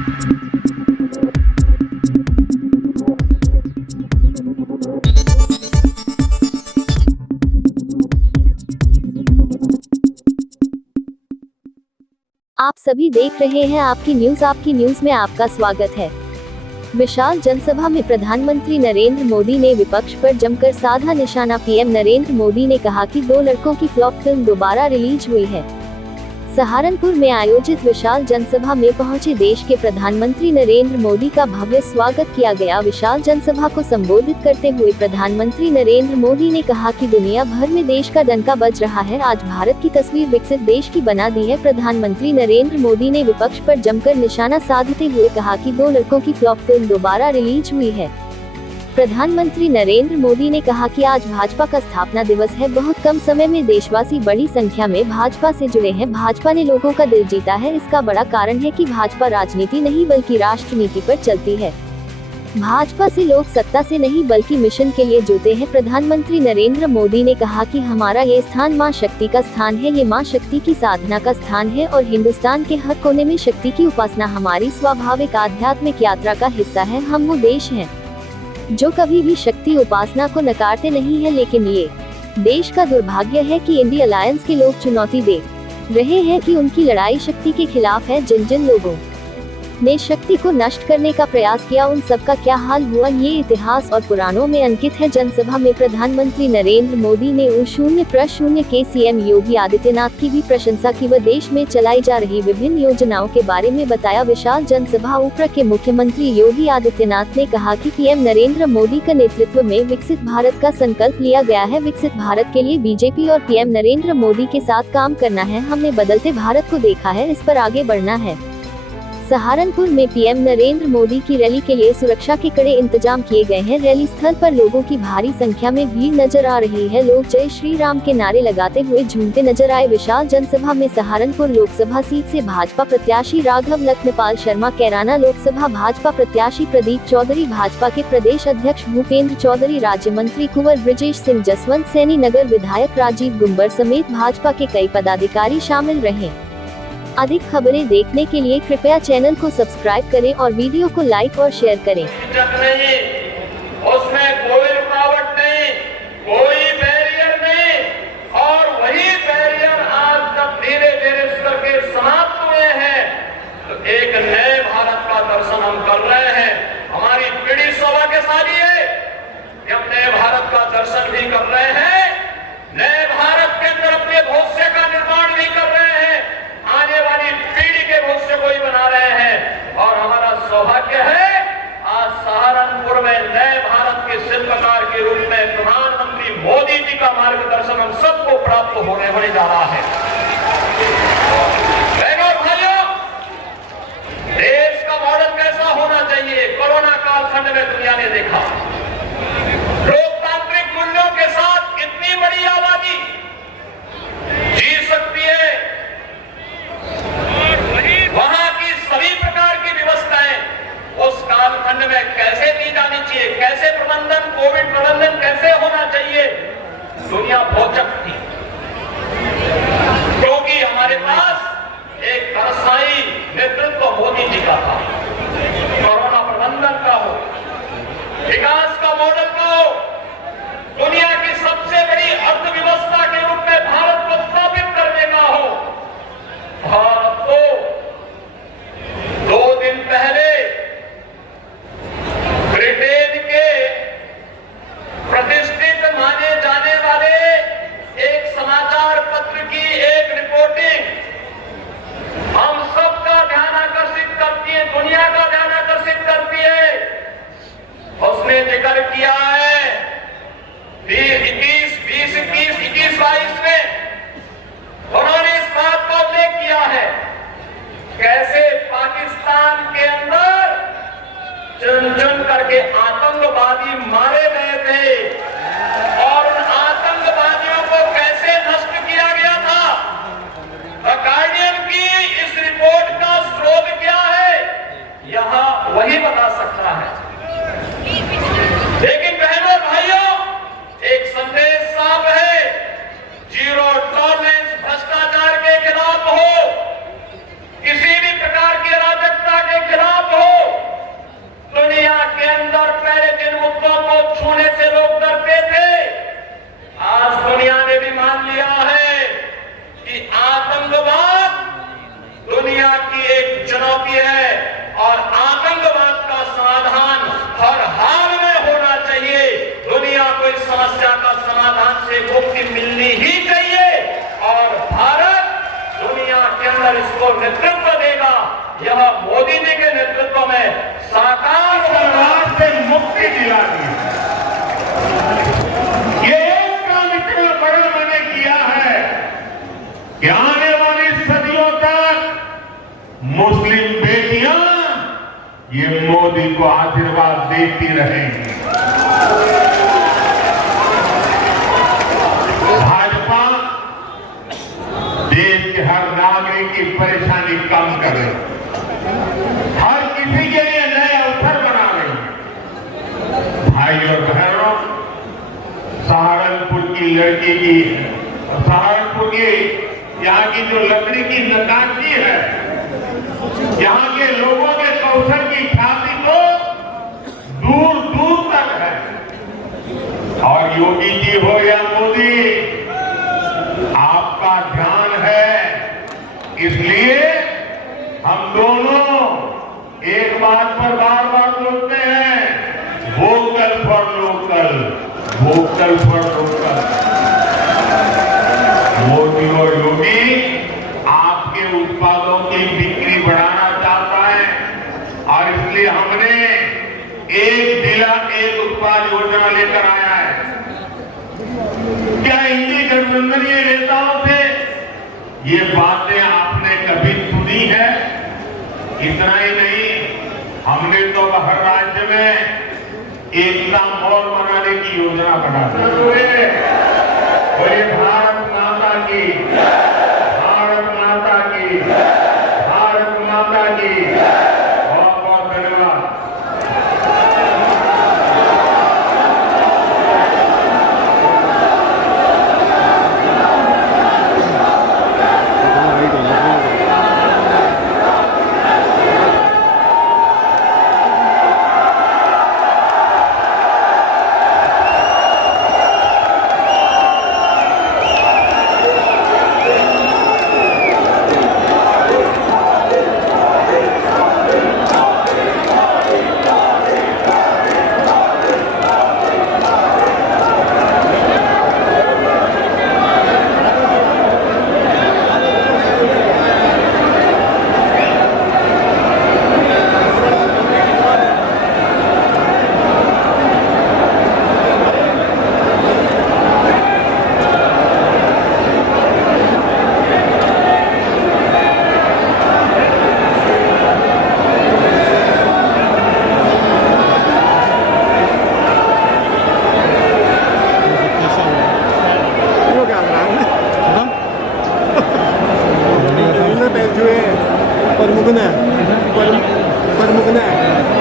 आप सभी देख रहे हैं आपकी न्यूज में आपका स्वागत है। विशाल जनसभा में प्रधानमंत्री नरेंद्र मोदी ने विपक्ष पर जमकर साधा निशाना। पीएम नरेंद्र मोदी ने कहा कि 2 लड़कों की फ्लॉप फिल्म दोबारा रिलीज हुई है। सहारनपुर में आयोजित विशाल जनसभा में पहुंचे देश के प्रधानमंत्री नरेंद्र मोदी का भव्य स्वागत किया गया। विशाल जनसभा को संबोधित करते हुए प्रधानमंत्री नरेंद्र मोदी ने कहा कि दुनिया भर में देश का डंका बज रहा है। आज भारत की तस्वीर विकसित देश की बना दी है। प्रधानमंत्री नरेंद्र मोदी ने विपक्ष पर जमकर निशाना साधते हुए कहा कि 2 लड़कों की फ्लॉप फिल्म दोबारा रिलीज हुई है। प्रधानमंत्री नरेंद्र मोदी ने कहा कि आज भाजपा का स्थापना दिवस है। बहुत कम समय में देशवासी बड़ी संख्या में भाजपा से जुड़े हैं। भाजपा ने लोगों का दिल जीता है। इसका बड़ा कारण है कि भाजपा राजनीति नहीं बल्कि राष्ट्र नीति पर चलती है। भाजपा से लोग सत्ता से नहीं बल्कि मिशन के लिए जुटे हैं। प्रधानमंत्री नरेंद्र मोदी ने कहा कि हमारा ये स्थान मां शक्ति का स्थान है। ये मां शक्ति की साधना का स्थान है और हिंदुस्तान के हर कोने में शक्ति की उपासना हमारी स्वाभाविक आध्यात्मिक यात्रा का हिस्सा है। हम वो देश हैं जो कभी भी शक्ति उपासना को नकारते नहीं है, लेकिन ये देश का दुर्भाग्य है कि इंडिया अलायंस के लोग चुनौती दे रहे हैं कि उनकी लड़ाई शक्ति के खिलाफ है। जिन लोगों ने शक्ति को नष्ट करने का प्रयास किया उन सब का क्या हाल हुआ, ये इतिहास और पुराणों में अंकित है। जनसभा में प्रधानमंत्री नरेंद्र मोदी ने U0 के सीएम योगी आदित्यनाथ की भी प्रशंसा की व देश में चलाई जा रही विभिन्न योजनाओं के बारे में बताया। विशाल जनसभा ऊपर के मुख्यमंत्री योगी आदित्यनाथ ने कहा कि पीएम नरेंद्र मोदी के नेतृत्व में विकसित भारत का संकल्प लिया गया है। विकसित भारत के लिए बीजेपी और पीएम नरेंद्र मोदी के साथ काम करना है। हमने बदलते भारत को देखा है, इस पर आगे बढ़ना है। सहारनपुर में पीएम नरेंद्र मोदी की रैली के लिए सुरक्षा के कड़े इंतजाम किए गए हैं। रैली स्थल पर लोगों की भारी संख्या में भीड़ नजर आ रही है। लोग जय श्री राम के नारे लगाते हुए झूमते नजर आए। विशाल जनसभा में सहारनपुर लोकसभा सीट से भाजपा प्रत्याशी राघव लखनपाल शर्मा, कैराना लोकसभा भाजपा प्रत्याशी प्रदीप चौधरी, भाजपा के प्रदेश अध्यक्ष भूपेंद्र चौधरी, राज्य मंत्री कुंवर ब्रिजेश सिंह, जसवंत सैनी, नगर विधायक राजीव गुंबर समेत भाजपा के कई पदाधिकारी शामिल रहे। अधिक खबरें देखने के लिए कृपया चैनल को सब्सक्राइब करें और वीडियो को लाइक और शेयर करें। उसमें कोई रुकावट नहीं, कोई बैरियर नहीं, और वही बैरियर आज जब धीरे धीरे करके समाप्त हुए हैं तो एक नए भारत का दर्शन हम कर रहे हैं। हमारी पीढ़ी सौभाग्यशाली है कि हम नए भारत का दर्शन भी कर रहे हैं, नए भारत के अंदर अपने भविष्य का निर्माण भी कर रहे हैं, आने वाली पीढ़ी के भविष्य को ही बना रहे हैं। और हमारा सौभाग्य है आज सहारनपुर में नए भारत के शिल्पकार के रूप में प्रधानमंत्री मोदी जी का मार्गदर्शन हम सबको प्राप्त होने जा रहा है। बहनों और भाइयों, देश का मॉडल कैसा होना चाहिए कोरोना कालखंड में दुनिया ने देखा। लोकतांत्रिक मूल्यों के साथ इतनी बड़ी आबादी जी सकती है, वहां की सभी प्रकार की व्यवस्थाएं उस कालखंड में कैसे दी जानी चाहिए, कैसे प्रबंधन, कोविड प्रबंधन कैसे होना चाहिए, दुनिया भौचक थी। क्योंकि हमारे पास एक तरसाई नेतृत्व मोदी जी का था। कोरोना प्रबंधन का हो, विकास का मॉडल का हो, दुनिया की सबसे बड़ी अर्थव्यवस्था के रूप में भारत को स्थापित करने का हो। भारत को 2 दिन पहले ब्रिटेन के प्रतिष्ठित माने जाने वाले एक समाचार पत्र की एक रिपोर्टिंग हम सबका ध्यान आकर्षित करती है, दुनिया का ध्यान आकर्षित करती है। उसने जिक्र किया है 2021-22 में उन्होंने इस बात का उल्लेख किया है कैसे पाकिस्तान के अंदर चुन करके आतंकवादी मारे गए थे और उन आतंकवादियों को कैसे नष्ट किया गया था। द गार्डियन की इस रिपोर्ट का स्रोत क्या है, यहां वही बता सकता है। लेकिन बहनों भाइयों, एक संदेश साफ है, जीरो टॉलरेंस भ्रष्टाचार के खिलाफ हो, किसी भी प्रकार की अराजकता के खिलाफ और आतंकवाद का समाधान हर हाल में होना चाहिए। दुनिया को इस समस्या का समाधान से मुक्ति मिलनी ही चाहिए और भारत दुनिया के अंदर इसको नेतृत्व देगा। यह मोदी जी के नेतृत्व में साकार आतंकवाद से मुक्ति दिलानी है। ये एक काम इतना बड़ा मैंने किया है कि आने वाली सदियों तक मुस्लिम बेटियां ये मोदी को आशीर्वाद देती रहेंगी। भाजपा देश के हर नागरिक की परेशानी कम करे, हर किसी के लिए नए अवसर बना रही है। भाई और बहनों, सहारनपुर की लड़की की, सहारनपुर की यहाँ की जो लकड़ी की नक्काशी है, यहाँ के लोगों के कौशल की ख्याति तो दूर दूर तक है। और योगी जी हो या मोदी, आपका ध्यान है, इसलिए हम दोनों एक बात पर बार बार बोलते हैं, vocal for local, vocal for local. Modi और योगी आपके उत्पादों की बिक्री बढ़ाना चाहता है और इसलिए हमने एक जिला एक उत्पाद योजना लेकर आया है। क्या इंडी गठबंधन के नेताओं से ये बातें आपने कभी सुनी है? इतना ही नहीं, हमने तो हर राज्य में एकता मॉल बनाने की योजना बना दी। बोलिए भारत माता की, भारत माता की, भारत माता की। बहुत बहुत धन्यवाद। Permukaan na.